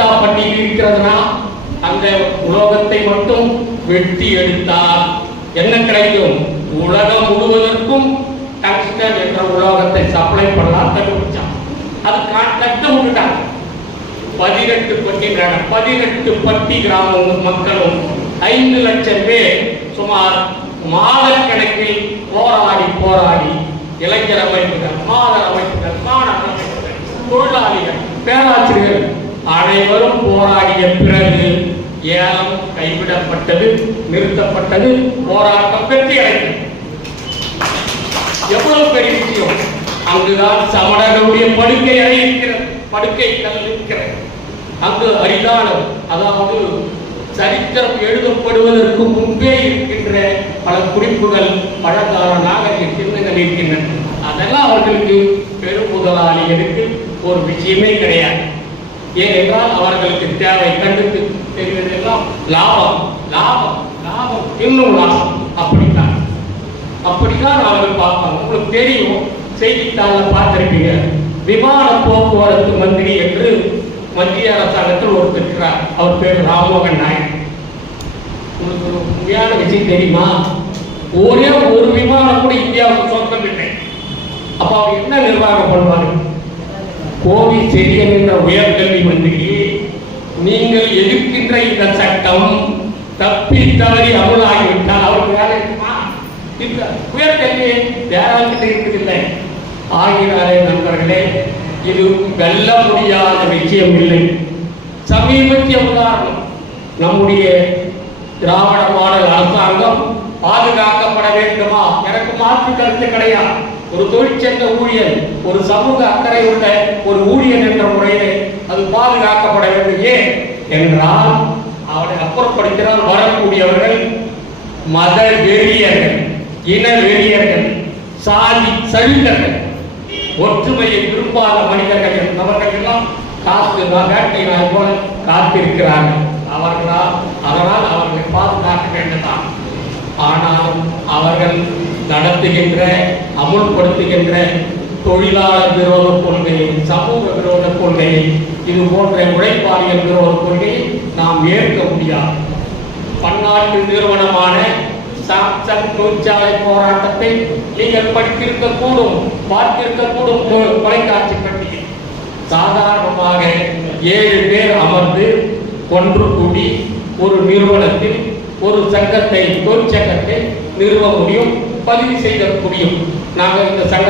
அனிதா பட்டியல் இருக்கிறதுனா அந்த உலோகத்தை மட்டும் வெட்டி எடுத்தால் என்ன கிடைக்கும்? உலகம் முழுவதற்கும் டங்ஸ்டன் என்ற உலோகத்தை சப்ளை பண்ணலாம் கண்டுபிடிச்சான் அது கட்ட விட்டுட்டாங்க. பதினெட்டு பட்டி கிராமம் பதினெட்டு பட்டி கிராம மக்களும் ஐந்து லட்சம் பேர் சுமார் மாதக்கணக்கில் போராடி போராடி இளைஞர் அமைப்புகள் மாதர் அமைப்புகள் மாணவர் அமைப்புகள் தொழிலாளிகள் பேராசிரியர்கள் அனைவரும் போராடிய பிறகு ஏலம் கைவிடப்பட்டது நிறுத்தப்பட்டது போராட்டம் வெற்றி அடைந்தது எவ்வளவு பெரிய விஷயம்? அங்குதான் சமணர்களுடைய படுக்கை அறை படுக்கை கல் இருக்கிறது. அங்கு அரிதானது அதாவது சரித்திரம் எழுதப்படுவதற்கு முன்பே இருக்கின்ற பல குறிப்புகள் பழங்கால நாகரிக சின்னங்கள் இருக்கின்றன. அதெல்லாம் அவர்களுக்கு பெரும் முதலாளிகளுக்கு ஒரு விஷயமே கிடையாது. ஏனென்றால் அவர்களுக்கு தேவை கண்டுக்கு தெரிவதெல்லாம் லாபம் லாபம் லாபம் இன்னும் லாபம். அப்படித்தான். அப்படிதான் அவர்கள் பார்ப்பாங்க. உங்களுக்கு தெரியும் செய்தித்தாளில் பார்த்திருப்பீங்க. விமான போக்குவரத்து மந்திரி என்று மத்திய அரசாங்கத்தில் ஒருத்தர் இருக்கிறார். அவர் பேர் ராமோகன் நாயக் உங்களுக்கு ஒரு உண்மையான விஷயம் தெரியுமா? ஒரே ஒரு விமானம் கூட இந்தியாவுக்கு சொந்தம் இல்லை. அப்போ அவர் என்ன நிர்வாகம் பண்ணுவாங்க கோவி செடியன் என்ற உயர்கல்வி மந்திரி நீங்கள் எதிர்க்கின்ற இந்த சட்டம் தப்பி தவறி அமலாகிவிட்டால் அவருக்கு வேலை இருக்குமா? இல்ல உயர்கல்வி வேறாங்கிட்ட இருக்குதில்லை? ஆகினாலே நண்பர்களே இது வெல்ல முடியாத விஷயம் இல்லை. சமீபத்திய உதாரணம் நம்முடைய திராவிட மாடல் அரசாங்கம் பாதுகாக்கப்பட வேண்டுமா? எனக்கு மாற்று கருத்து கிடையாது. ஒரு தொழிற்சங்க ஊழியர் ஒரு சமூக அக்கறை உள்ள ஒரு ஊழியர் என்ற முறையிலே அது பாதுகாக்கப்பட வேண்டும். ஏன்? என்றால் அவனை அப்புறப்படுத்தினால் வரக்கூடியவர்கள் மத வெறியர்கள் இன வெறியர்கள் சாதி சழித்தர்கள் ஒற்றுமையை விரும்பாத மனிதர்கள் அவர்கள் எல்லாம் காத்து வேட்டை நாய் போல காத்திருக்கிறார்கள். அவர்களால் அதனால் அவர்களை பாதுகாக்க வேண்டும்தான். ஆனாலும் அவர்கள் நடத்துகின்ற அமுல்படுத்துகின்ற தொழிலாளர் விரோத கொள்கை சமூக விரோத கொள்கை இது போன்ற உழைப்பாளிகள் விரோத கொள்கையை நாம் ஏற்க முடியாது. பன்னாட்டு நிறுவனமான சாம்சங் தொழிற்சாலை போராட்டத்தை நீங்கள் படித்திருக்க கூடும் பார்த்திருக்க கூடும் தொலைக்காட்சி பட்டியல். சாதாரணமாக ஏழு பேர் அமர்ந்து ஒன்று கூடி ஒரு நிறுவனத்தில் ஒரு சங்கத்தை தொழிற்சங்கத்தை நிறுவ முடியும். பதிவு செய்ய முடியும். நாங்கள் இந்த சங்க